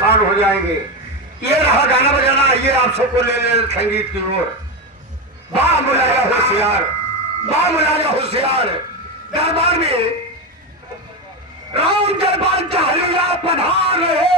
परेशान हो जाएंगे। ये रहा गाना बजाना, आइए आप सबको ले ले संगीत की ओर। वाह मुलाया होशियार, वाह मुलाया होशियार। दरबार में राम दरबार चाहलिया पधार है।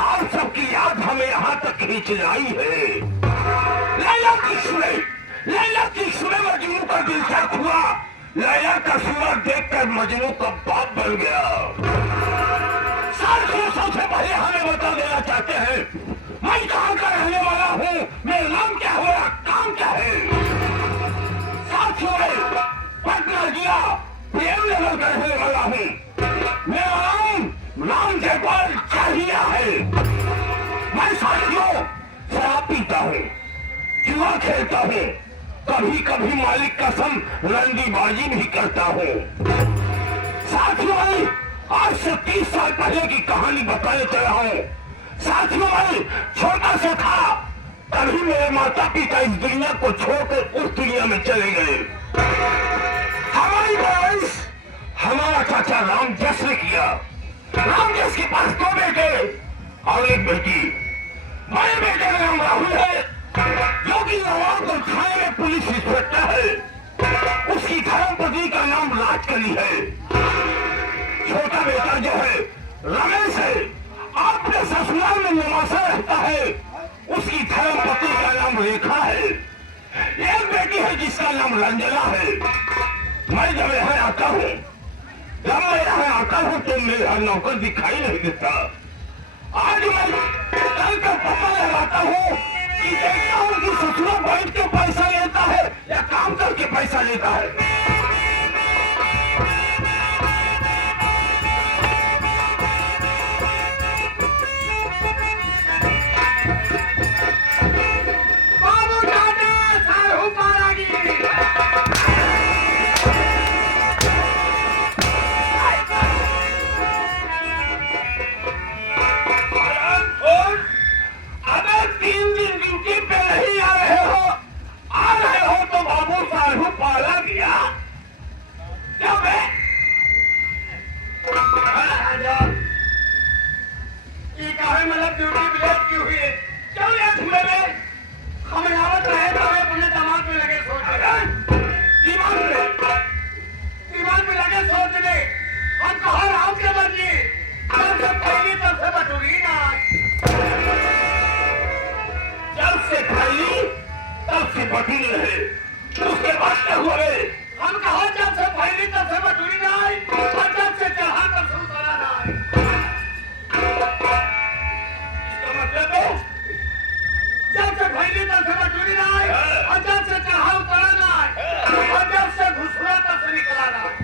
आप सबकी याद हमें यहाँ तक खींच लाई है। लैला की सुबह मजनू का दिल तक हुआ। लैला का सूरत देखकर मजनू का बाप बन गया। साथियों, सबसे पहले हमें बता देना चाहते हैं मैं कहाँ का रहने वाला हूँ, मेरा नाम क्या है, मेरा काम क्या है। साथियों, मैं पटना जिला प्रेम नगर का रहने वाला हूँ। मेरा नाम राम जयपाल चाहिया है। मैं साथियों शराब पीता हूँ, जुआ खेलता हूँ, कभी कभी मालिक कसम रंडीबाजी भी करता हूँ। साथियों, मैं आज से 30 साल पहले की कहानी बताने चला हूँ। साथियों, मैं छोटा सा था तभी मेरे माता पिता इस दुनिया को छोड़कर उस दुनिया में चले गए। हमारी परवरिश हमारा चाचा राम जस ने किया। राम जस के पास 2 बेटे और 1 बेटी। बड़े बेटे का नाम राहुल है, जो कि नवाबगंज थाने में पुलिस इंस्पेक्टर है। उसकी धर्मपत्नी का नाम राजकली है। छोटा बेटा जो है रमेश है, अपने ससुराल में निवासा रहता है। उसकी धर्मपत्नी का नाम रेखा है। 1 बेटी है जिसका नाम रंजना है। मैं जब यहाँ आता हूँ तो मेरा नौकर दिखाई नहीं देता। आज मैं कल का पता लगाता हूँ कि देखता हूँ कि ससुराल बैठ के पैसा लेता है या काम करके पैसा लेता है। उसके बाद क्या हुआ रे? हम कहा जब से पहली तब से बटुरी ना आई और जब से चढ़ा तब से उतरा ना आई। इसका मतलब है जब से पहली तब से बटुरी ना आई और जब से चढ़ा उतरा ना आई और जब से घुसरा तब से निकला ना आई।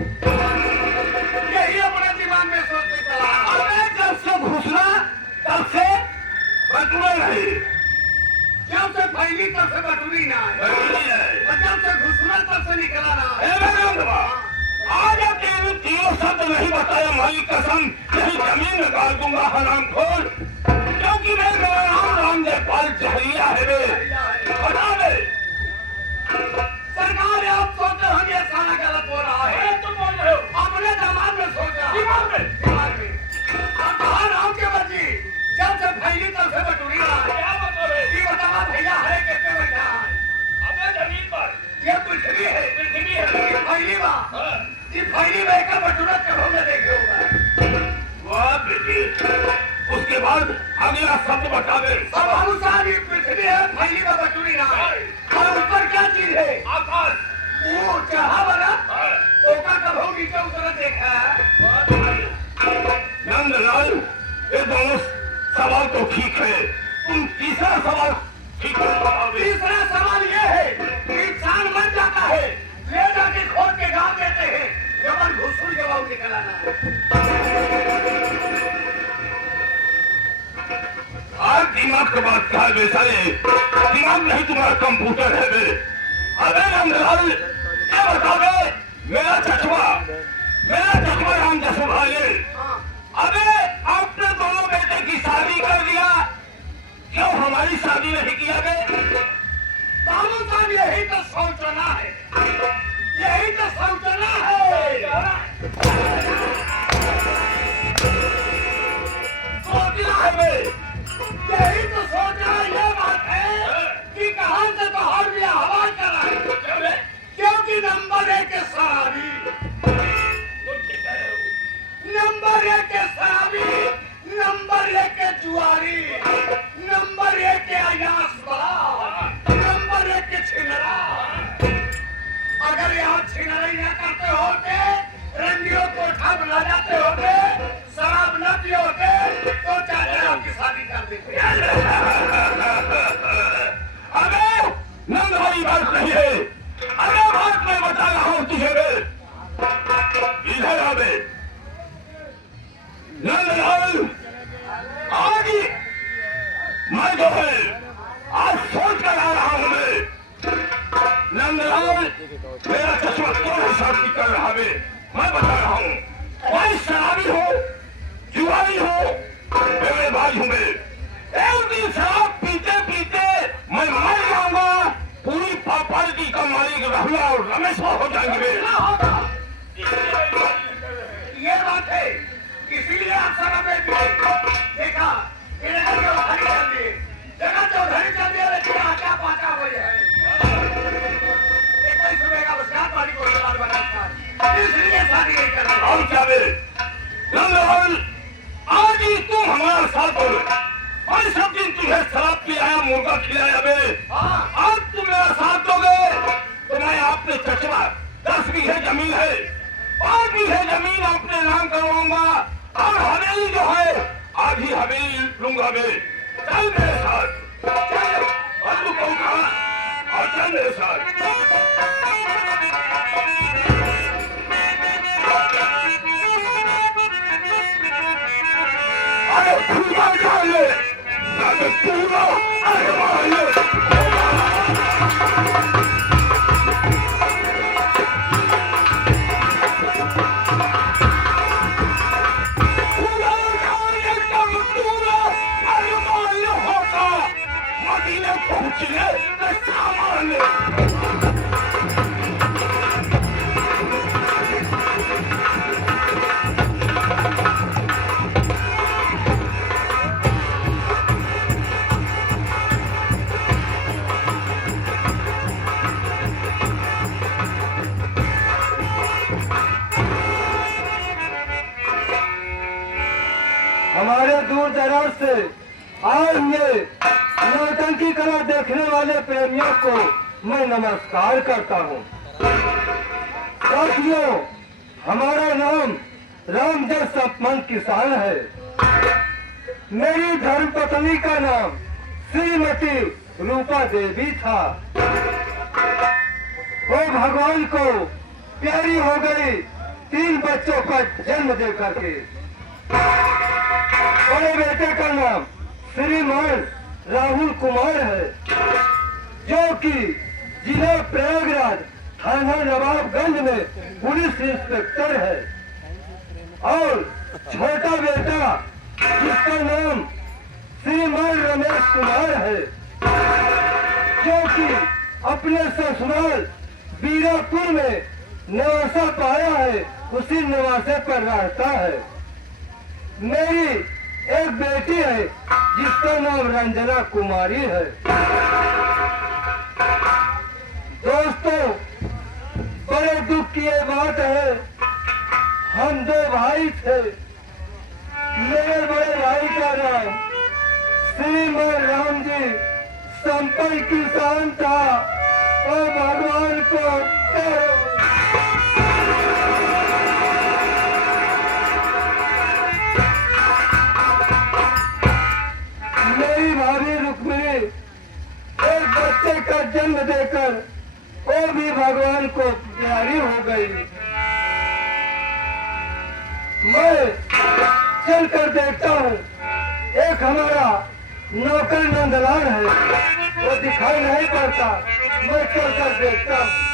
यही अपने दिमाग में सोचते चला। अबे जब से घुसरा तब से बटुरा नहीं, जब से पहली तब से बटुरी ना आए और जब से घुसरा तब से निकला ना आए। आज तेरे 3 शब्द नहीं बताया मालिक कसम यही जमीन में गाड़ दूंगा हरामखोर, क्योंकि मेरा नाम राम जयपाल जहरिया है रे। बता दे सरकार, आप सोचते हम ये सारा गलत हो रहा है। तुम बोल रहे हो अपने दिमाग में सोच रहा, दिमाग में आप कहा राम के बच्ची जब से पहली तब से बटुरी ना आए। बतावा भैया है कितने बैठा है अपने जमीन पर? ये पृथ्वी है पहली बार। ये पहली बार का बटुरा कब हमने देखे होगा? वाह बेटी, उसके बाद अगला शब्द बता दे। अब हम सारी पृथ्वी है, फैली का बटूरी ना है। और ऊपर क्या चीज है? आकाश। वो चाहा बना तो का कभी नीचे उतर देखा है? नंदलाल, ये दोनों सवाल तो ठीक है, तुम तीसरा सवाल ठीक है। तीसरा सवाल ये है कि इंसान मर जाता है, ले जाके खोद के गाँव देते हैं, जबन घुसूर जवाब निकल आना। आज दिमाग की बात कहा वैसा है, दिमाग नहीं तुम्हारा कंप्यूटर है बे। अबे नंदलाल, ये बता दे, मेरा चचवा राम जसभाई, अबे आपने दोनों बेटे की शादी कर दिया, क्यों हमारी शादी नहीं किया गया? बाबू साहब यही तो सोचना है, यही तो सोचना है। सोचना है बे, यही तो सोचना ये बात है कि कहां से बाहर भी हवा कराए, क्योंकि नंबर 1 के शराबी, नंबर 1 के शराबी, नंबर 1 के जुआरी, नंबर 1 के अयासबाज, नंबर 1 के छिनरा। अगर यहाँ छिनराई न करते होते, रंगियों को उठा बुला जाते होते, शराब न पिए होते, तो चाचा आपकी शादी कर देते। अबे नंद वाली बात नहीं है, अरे बात मैं बता रहा हूं तुझे बे। इधर आ बे नंदलाल, आज मैं जो है आज सोच कर आ रहा हूं मैं। नंदलाल, मेरा चश्मा क्यों हिसाब की कर रहा बे? मैं बता रहा हूं, मैं शराबी हूं, जुआरी हूं, मेरे भाई हूं मैं। एक दिन शराब पीते पीते मैं मर जाऊंगा, पूरी प्रॉपर्टी का मालिक राहुल और रमेश हो जाएंगे। ये बात है, इसीलिए आप शराब देखा, चौधरी चल दिए, जगह चौधरी चल दिया, लेकिन आटा पाटा हुई है। 21 रुपए का बस्कार वाली को बना, इसलिए शादी नहीं कर रहे। और क्या बे नंदलाल, आज ही तुम हमारे साथ हो, और सब दिन तुझे शराब पिलाया, मुर्गा खिलाया बे। आज तुम मेरा साथ दोगे तो मैं आपने चचवा 10 बीघे जमीन है, 5 बीघे जमीन अपने नाम करवाऊंगा, और हवेली जो है आज ही हवेली लूंगा बे। चल मेरे साथ, चल, और तू कौन कहा, और चल मेरे साथ। अरे पूरा कर ले, अरे पूरा, अरे मार ले। हमारे दूर दराज से आए हुए नौटंकी कला देखने वाले प्रेमियों को मैं नमस्कार करता हूँ। साथियों, हमारा नाम रामजस अपमान किसान है। मेरी धर्मपत्नी का नाम श्रीमती रूपा देवी था। वो भगवान को प्यारी हो गई 3 बच्चों का जन्म दे करके। बड़े बेटे का नाम श्रीमान राहुल कुमार है, जो कि जिला प्रयागराज थाना नवाबगंज में पुलिस इंस्पेक्टर है। और छोटा बेटा जिसका नाम श्रीमान रमेश कुमार है, जो कि अपने ससुराल बीरापुर में नवासा पाया है, उसी नवासे पर रहता है। मेरी एक बेटी है जिसका नाम रंजना कुमारी है। दोस्तों, बड़े दुख की ये बात है, हम 2 भाई थे। मेरे बड़े भाई का श्रीमान राम जी संपल किसान था और भगवान को मेरी भाभी रुक्मिणी एक बच्चे का जन्म देकर वो भी भगवान को प्यारी हो गई। मैं चलकर देखता हूँ एक हमारा नौकर नंदलाल है, वो दिखाई नहीं पड़ता। मैं चलकर देखता हूँ।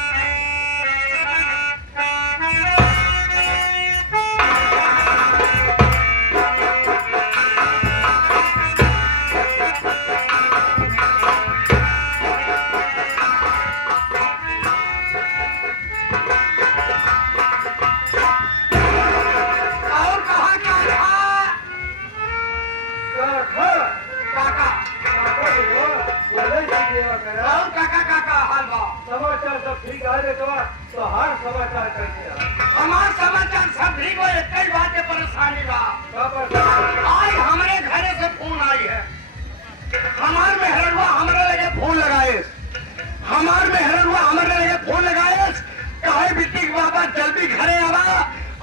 समाचार सब ठीक है तो हर समाचार कैसे हमार समाचार सब ठीक हो, एक ही बात है परेशानी बा। आज हमारे घरे से फोन आई है, हमार मेहरवा हमारे लगे फोन लगाए, हमार मेहरवा हमारे लगे फोन लगाए, कहे बिट्टी बाबा जल्दी घरे आवा,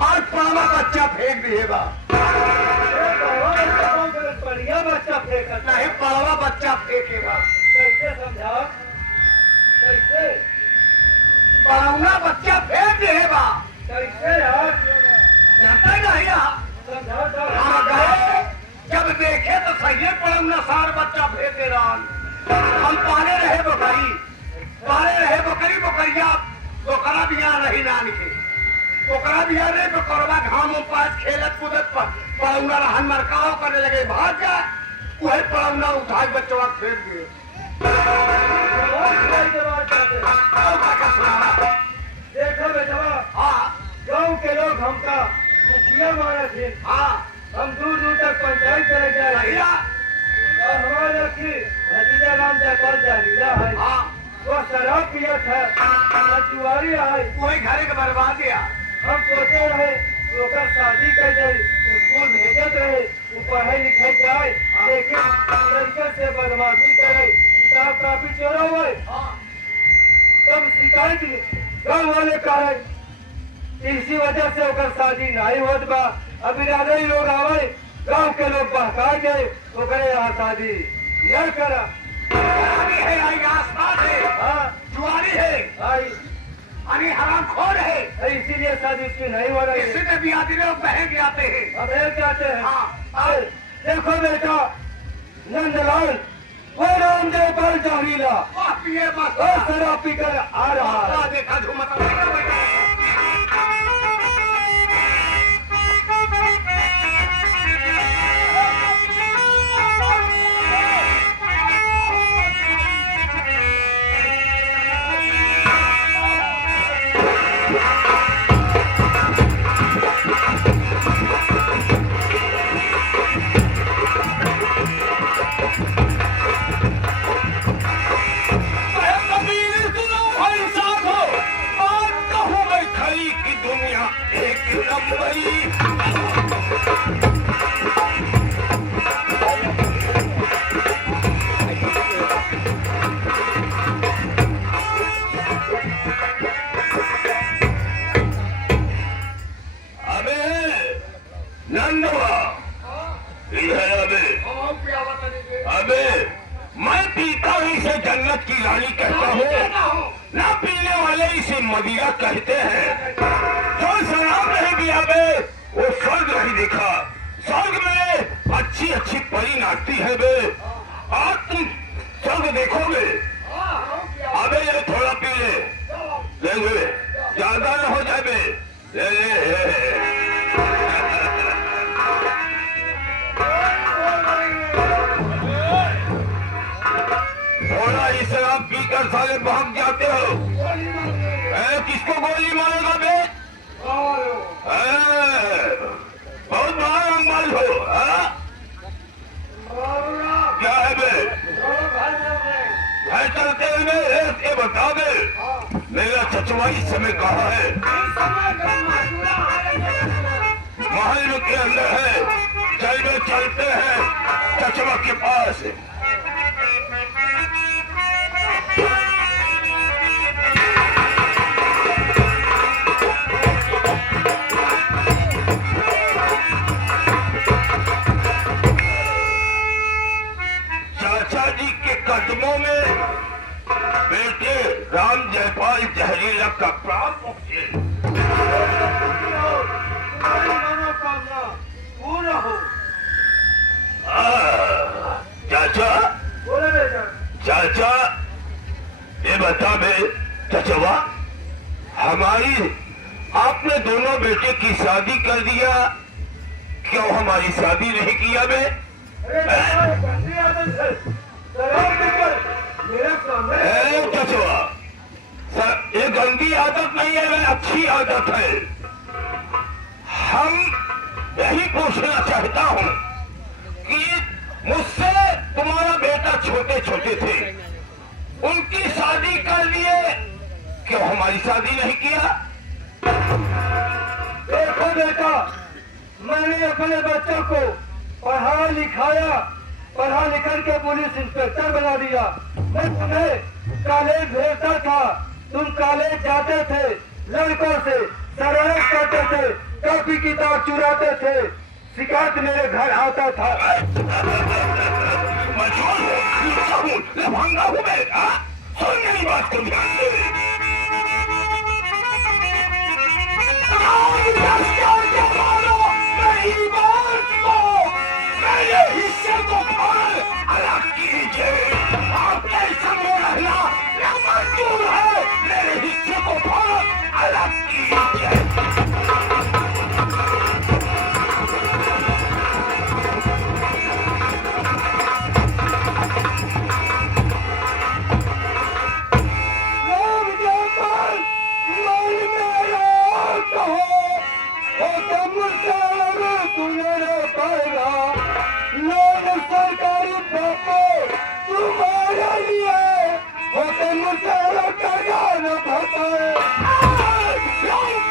आज पड़वा बच्चा फेंक दिए बा। बढ़िया बच्चा फेंका नहीं पड़वा बच्चा फेंकेगा। कैसे समझा? कैसे पड़ौना बच्चा फेंक देगा? कैसे यार जानता नहीं आप? समझा हम गए जब देखे तो सही पड़ौना सार बच्चा फेंके रहन। हम पाले रहे बकरी बकरिया बोकरा बिया रही नान के बोकरा बिया रहे बोकरवा घाम पास खेलत कूदत पर पड़ौना रहन मरकाव करने लगे, भाग जा वही पड़ौना उठा के बच्चवा फेंक दिए। देखो बेटवा, गाँव के लोग हमका मुखिया माना थे। हम दूर दूर तक पंचायत करे जा रहे और हमारे लड़की भतीजा राम जयपाल जहरीला है, वो शराब पिया था, जुआरी है, वही घरे के बर्बाद दिया। हम सोचे रहे ओकर शादी कर जाए, स्कूल भेजत रहे, वो पढ़े लिखे जाए, लेकिन लड़के से बदमाशी करे, किताब कापी चोरा हुए, तब शिकायत गाँव वाले कारण इसी वजह से ओकर शादी नहीं होत बा। अभी ज्यादा ही लोग आवे, गाँव के लोग बहका गए, ओकरे यहाँ शादी न करा। है आई आसपास है, जुआरी है, अरे हरामखोर है, इसीलिए शादी उसकी नहीं हो रही है। इसी में भी आदमी लोग बहक जाते हैं। अब जाते हैं। हाँ। देखो बेटा नंदलाल, वो राम जयपाल जहरीला पिए मत, वो शराब पीकर आ रहा है। देखा झूमता मदिरा कहते हैं। जो शराब नहीं पिया बे वो स्वर्ग नहीं देखा। स्वर्ग में अच्छी अच्छी परी नाचती है बे, आज तुम स्वर्ग देखोगे। अबे ये थोड़ा पी ले ले, ज्यादा न हो जाए बे, ले ले। थोड़ा ही शराब पीकर साले भाग जाते हो। किसको गोली मारेगा बे? बहुत बड़ा अंबाल हो। क्या है बे? है चलते हुए ये बता दे, मेरा चचवा इस समय कहाँ है? महल के अंदर है, चल चलते हैं चचवा के पास। चाचा जी के कदमों में बेटे राम जयपाल जहरीला का प्राण पहुंचे। तुम्हारी मनोकामना पूर्ण हो। चाचा बोले बेटा। चाचा ये बता बे चचवा, हमारी आपने दोनों बेटे की शादी कर दिया, क्यों हमारी शादी नहीं किया बे? अरे बेटा, ये गंदी आदत है। शराब पीकर मेरे सामने चचवा सर, ये गंदी आदत नहीं है, ये अच्छी आदत है। हम यही पूछना चाहता हूँ कि मुझसे तुम्हारा बेटा छोटे छोटे थे, उनकी शादी कर लिए, क्यों हमारी शादी नहीं किया? देखो बेटा, मैंने अपने बच्चों को पढ़ा लिखाया, पढ़ा लिखा के पुलिस इंस्पेक्टर बना दिया। मैं तुम्हें कॉलेज भेजता था, तुम कॉलेज जाते थे, लड़कों से शरारत करते थे, कॉपी किताब चुराते थे, शिकायत मेरे घर आता था। मैं चोर हूँ, लुच्चा हूँ, लफंगा हूँ मैं, हाँ? सुन मेरी बात को ध्यान से। मेरी बात को, मेरे हिस्से को फाड़ अलग कीजिए। आपके संग रहना यह मंजूर है, मेरे हिस्से को फाड़ अलग कीजिए। सरकारी बापो तुम्हारे लिए होते मुझे करना न पड़ता है।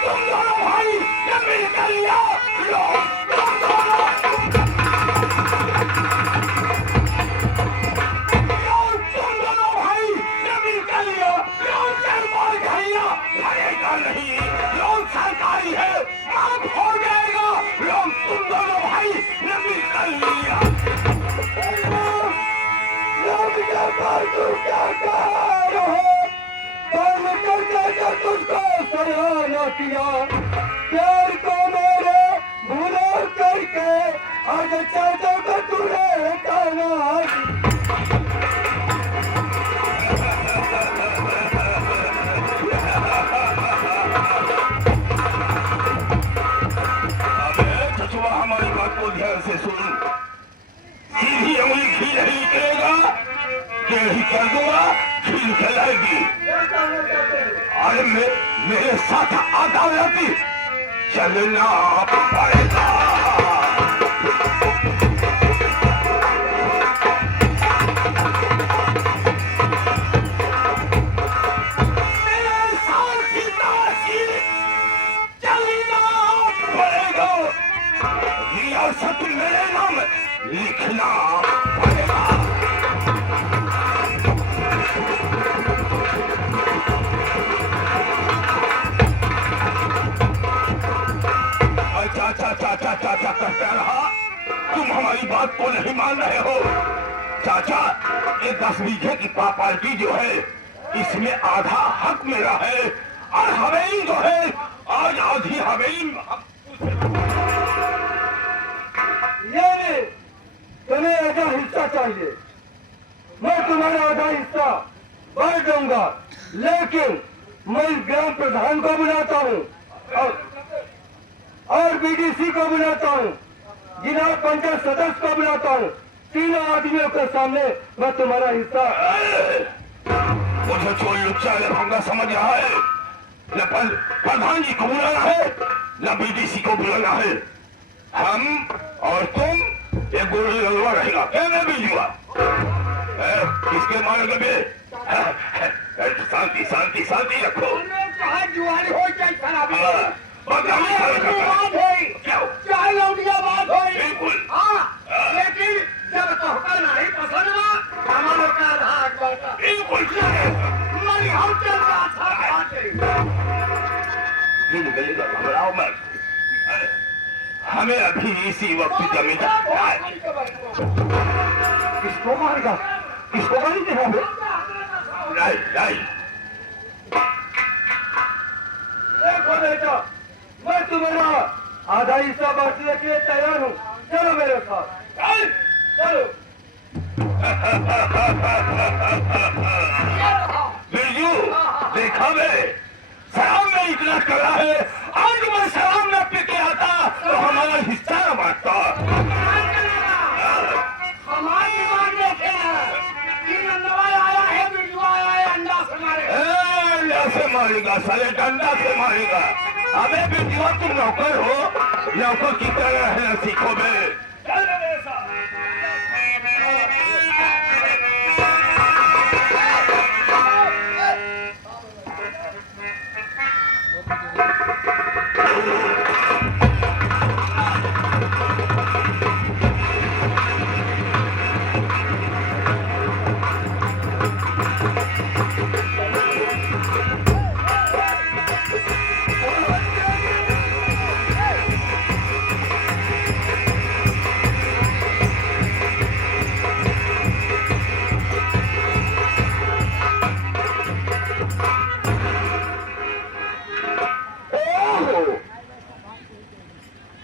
तुम दोनों भाई ये मिलकर लिया, तुम दोनों भाई ये मिलकर लिया, जयपाल जहरीला भरेगा नहीं, लोन सरकारी है, माफ हो जाएगा, लोन तुम दोनों भाई ये मिलकर लिया। तू क्या कर हो? बंद कर देगा तुझको सराहना किया, प्यार को मेरे भूला करके आज चाचा को तूने हटाना। चचवा हमारी बात को ध्यान से सुन, सीधी उंगली घी नहीं निकलेगा, ही कर दूंगा, खील खिलाएगी। अरे मेरे साथ अदालती चलना पड़ेगा। मेरे साथ चलना पड़ेगा, रियासत मेरे नाम लिखना पड़ेगा। चाचा कहता रहा, तुम हमारी बात को नहीं मान रहे हो। चाचा, ये 10 बीघे की प्रॉपर्टी जो है, इसमें आधा हक मेरा है, और हवेली जो है आज आधी हवेली ये तुम्हें आधा हिस्सा चाहिए, मैं तुम्हारा आधा हिस्सा बांट दूंगा, लेकिन मैं ग्राम प्रधान को बुलाता हूँ और बीडीसी को बुलाता हूँ, जिला पंचायत सदस्य को बुलाता हूँ, तीनों आदमियों के सामने मैं तुम्हारा हिस्सा। मुझे चोर लुच्चा लफंगा समझ रहा है, न प्रधान जी को बुलाना है, न बीडीसी को बुलाना है। हम और तुम एक गोली लगवा रहेगा, क्या मैं बीजुआ किसके मारेंगे बे? शांति शांति शांति रखो। कहा जुआरी हो जाए शराबी, चाहे चाहे लौटिया बात हो, बिल्कुल। हाँ लेकिन जब तोहका नहीं पसंद बा हमारो का आधार बाटा बिल्कुल सही। मरी हम चल रहा था खाते ये निकलेगा, घबराओ मत। अरे, हमें अभी इसी वक्त जमीन किसको मारेगा, किसको मारी देगा? Right right. देखो बेटा, मैं तुम्हारा आधा हिस्सा बांटने के लिए तैयार हूँ। चलो मेरे साथ, चलो। बिरजू, देखा मैं शराब में इतना करा है, आज मैं शराब न पी के आता तो हमारा हिस्सा न बांटता। हमारी दिमाग देखे कि नंदवा आया है बिरजू आया है अंडा से मारे अंडा से मारेगा साले, डंडा से मारेगा। अबे बिरजू तुम नौकर हो, नौकर की तरह रहना सीखो बे। चल मेरे साथ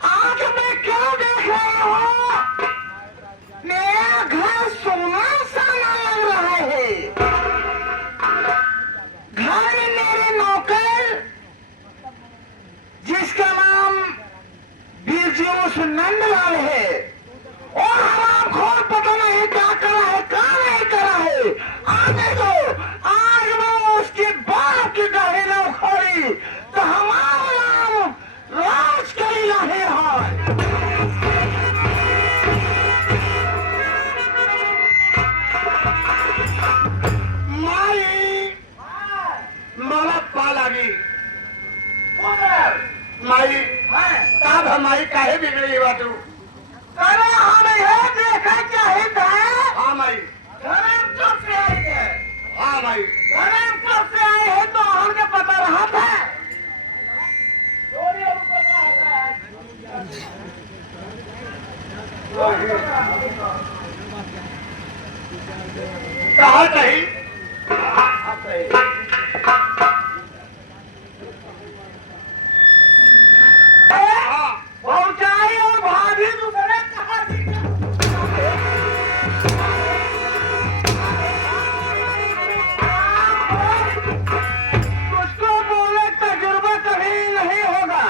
आज मैं क्या देख रहा हूँ? मेरा घर सोना सा लग रहा है। घर में मेरे नौकर जिसका नाम बिरजू नंदलाल है और हमारा खोल पता नहीं क्या करा है, क्या नहीं करा है। आने दो, आज मैं उसके बाप की गाड़ी न उखाड़ी तो हमारा नाम राज करी रहे हैं। माई मला पालागी माई तब हमारी काहे बिगड़ी बाटू अरे हम ये देखा चाहिए हाँ माई कब से आए थे? हाँ माई कब से आए हैं तो हमने पता रहा था। कहा नहीं पहुंचाई और भाभी दूसरे कहा उसको बोले तजुर्बा कभी नहीं होगा।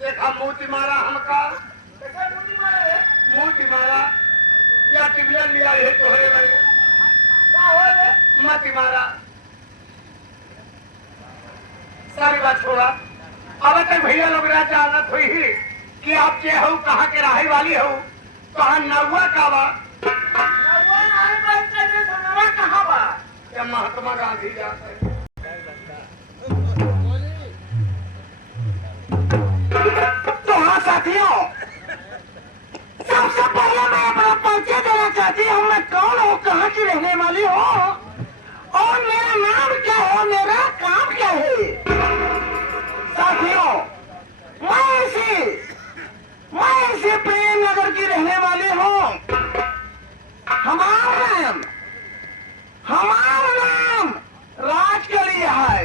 देखा मोती मारा हमका मोती मारा या टिबिया लिया है तोहरे में मती मारा सारी बात छोड़ा। अब तक भैया लोग जानत हुई ही कि आप जे हो कहाँ के रहे वाली हो कहाँ नौवा का बा कहाँ बा? या महात्मा गांधी जाते तो हाँ साथियों, सबसे पहले मैं अपना परिचय देना चाहती हूँ। मैं कौन हूँ, कहाँ की रहने वाली हूँ और मेरा नाम क्या है, मेरा काम क्या है। साथियों, मैं इसी प्रेम नगर की रहने वाली हूँ। हमारा नाम राजकली है।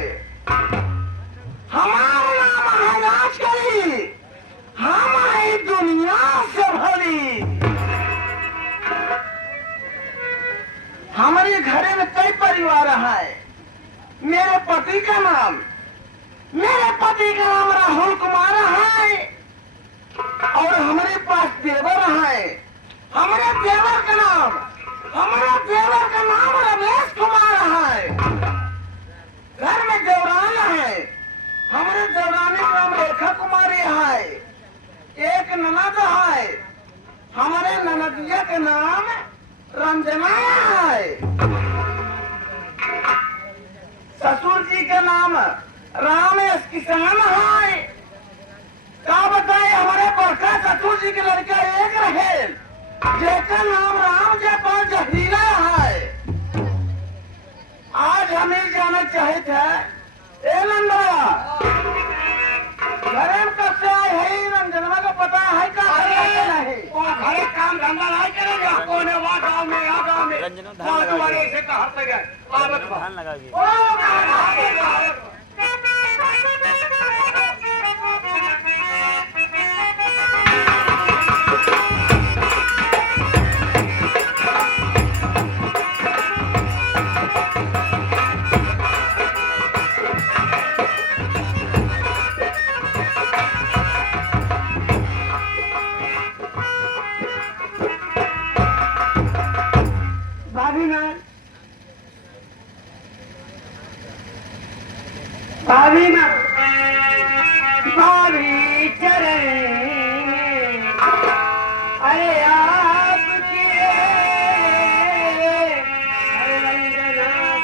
हमारा नाम है राजकली। हम है दुनिया से भरी। हमारे घर में कई परिवार है। मेरे पति का नाम राहुल कुमार है और हमारे पास देवर है। हमारे देवर का नाम रमेश कुमार है। घर में देवरान है। हमारे देवरानी का नाम रेखा कुमारी है। एक ननद है। हमारे ननदिया के नाम रंजना है। ससुर जी का नाम रामेश किसान है। क्या बताए, हमारे बड़का ससुर जी के लड़का एक रहे जेकर नाम राम जयपाल जहरीला है। आज हमें जाना चाहते हैं ए नंदवा घरे में कब से आए है रंजनवा का पता है का नहीं वो घरे काम धंधा नहीं करेगा कोने वहाँ गाँव में यहाँ गाँव में वहाँ तुम्हारे से कहाँ पे गए आवत बा। ओ कहाँ भाभी ना भाभी ना भाभी चरण अरे आपके अरे वंदना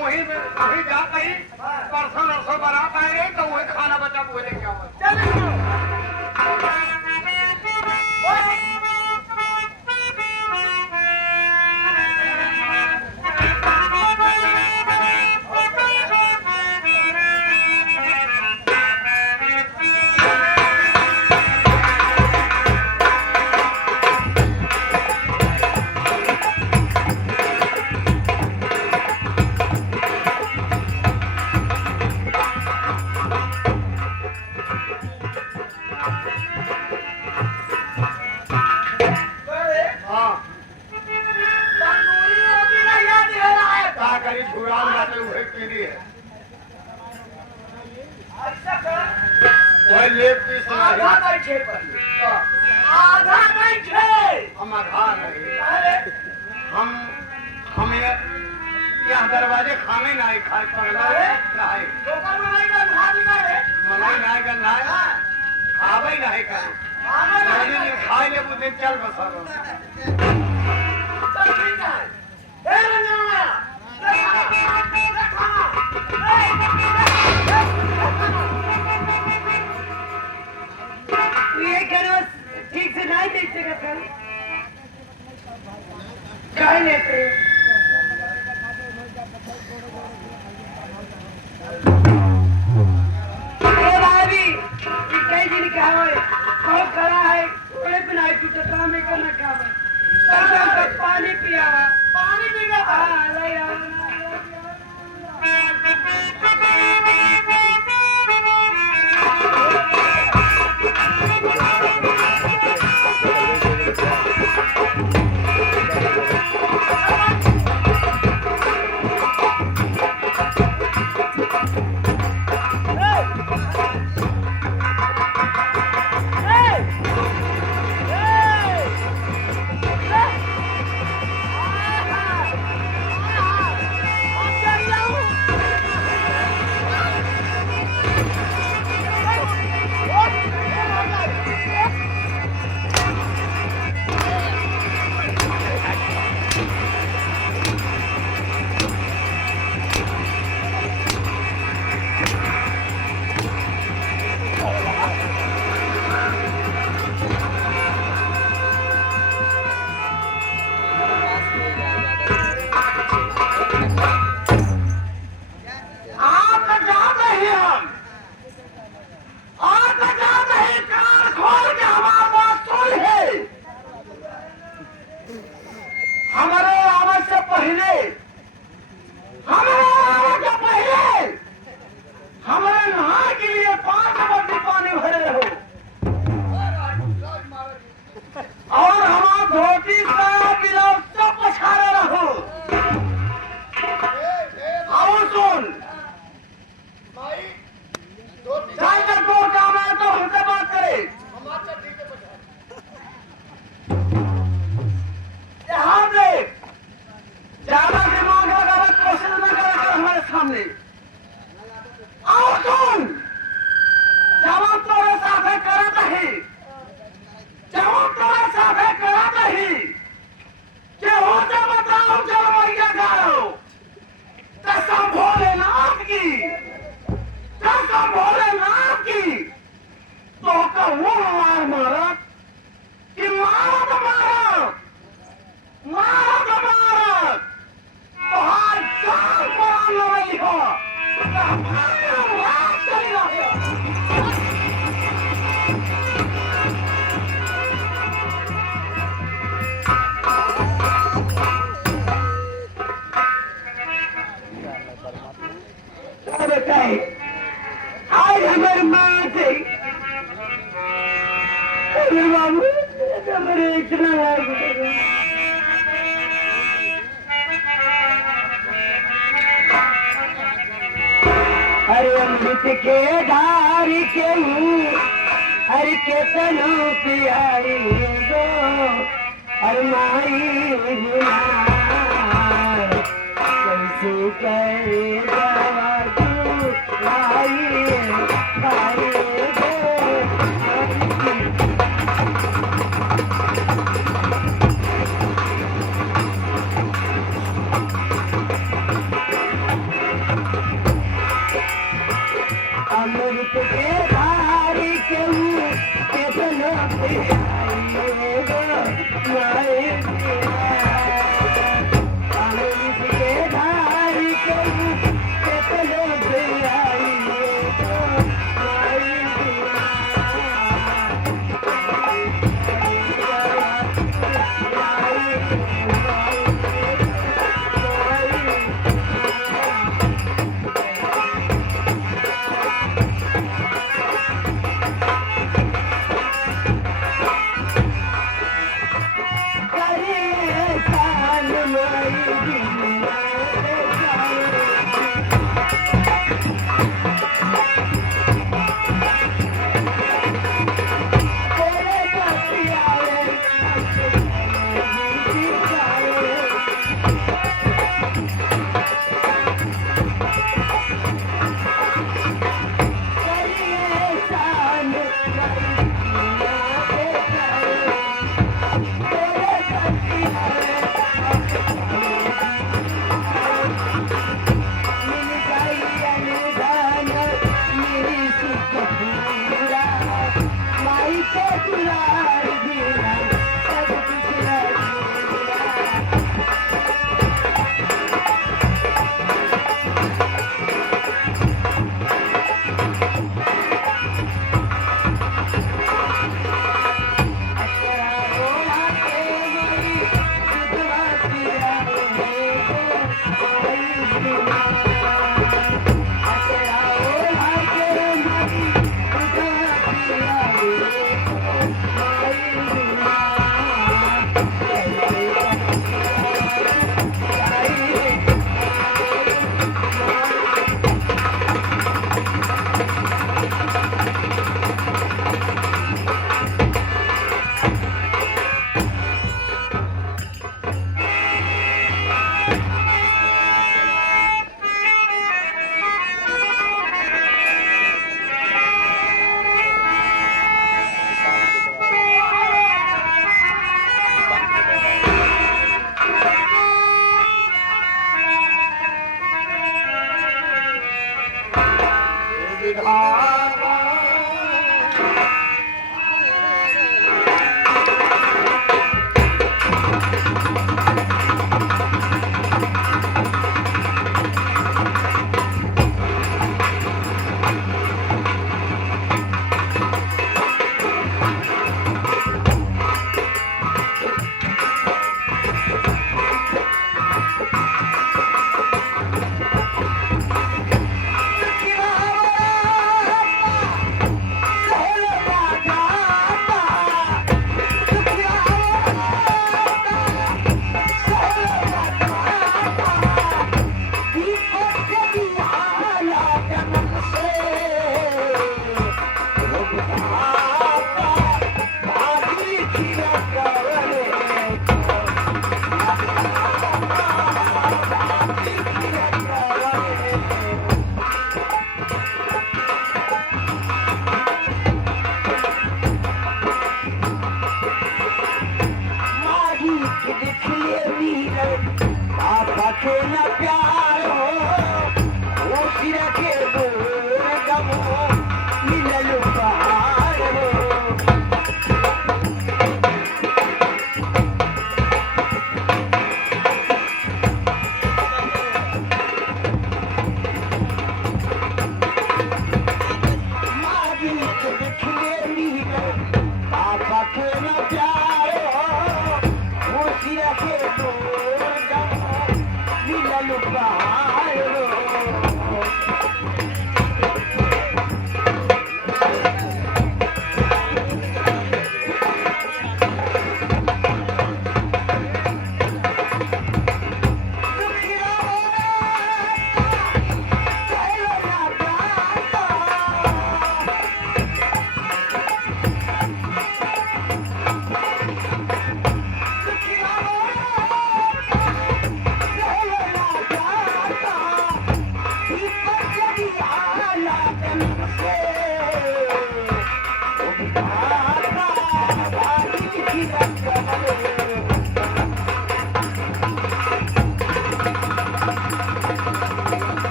वहीं जाते ही परसों नरसों बारात आएंगे तो वही खाना बचा वो लेके आओ। हाँ तंदूरी रोटी का याद है ना है। कहा करी छुड़ा जाते हुए पीली है अच्छा कर वही लेप की सुनाई आधा बैठे पर आधा बैठे हम आधा नहीं अरे हम यहाँ दरवाजे खाने ना खाए पड़ना नहीं ठोकर में नहीं कर भाजी का रे मनाई नहीं करना है खावे नहीं करे आवे खाने नहीं में खाए ले बुद्धि चल बसर चल ठीक है ए रंजना ये करो ठीक से नहीं देखेगा कल क्या लेते भाभी कई दिन का है बहुत खड़ा है थोड़े बिनाई टूटता में करना काम है पानी पिया पानी पीना हाँ ले आज हमारे माँ थे अरे बाबू हमारे इतना अरे अमृत के धार के हर के तनु पियाई दो अरे माई कैसे करे दवा तू भाई भाई अमृत के धारी केहू केतनो पियाई गो माई अमृत के धारी केहू केतनो पियाई गो माई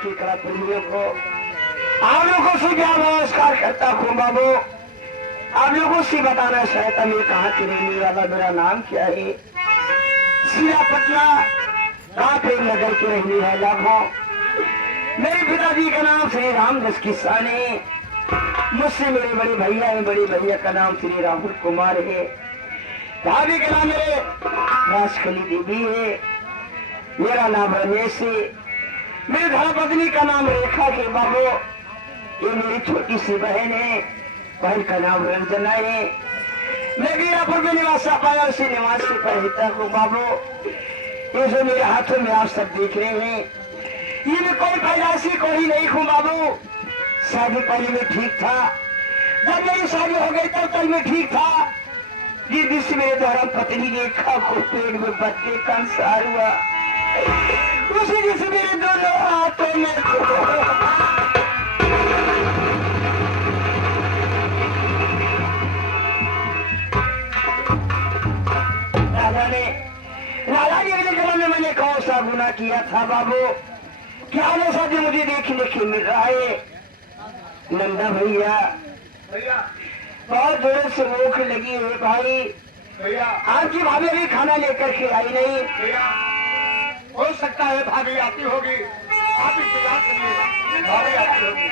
की कला प्रेमियों को आप लोगों से क्या नमस्कार करता हूँ बाबू। आप लोगों से बताना चाहता मैं कहाँ के रहने वाला, मेरा नाम क्या है। सिया पटना काफिर नगर के रहने वाला हूँ। मेरे पिताजी का नाम श्री रामदास किसान है। मुझसे मेरे बड़े भैया है, बड़े भैया का नाम श्री राहुल कुमार है। भाभी का नाम मेरे राजकली देवी है। मेरा नाम रमेश है। मेरी धर्मपत्नी का नाम रेखा है बाबू। ये मेरी छोटी सी बहन है, बहन का नाम रंजना है। मैं गिरापुर में निवास पाया से निवास से पढ़ता हूँ बाबू। ये जो मेरे हाथों में आप सब देख रहे हैं, ये मैं कोई पैदाशी कोई नहीं हूँ बाबू। शादी पहले में ठीक था, जब मेरी शादी हो गई तब मैं ठीक था। ये जिससे मेरे द्वारा पत्नी रेखा को पेट में बच्चे का अंसार हुआ, उसी जिससे मेरे दोनों हाथों में लाला जी के जन्म में मैंने कौन सा गुनाह किया था बाबू? क्या वो शादी मुझे देखने के मिल रहा है? नंदा भैया बहुत जोर से भूख लगी है भाई। आपकी भाभी भी खाना लेकर के आई नहीं। हो सकता है भाभी आती होगी, आप इंतजार करिएगा, भाभी आती होगी।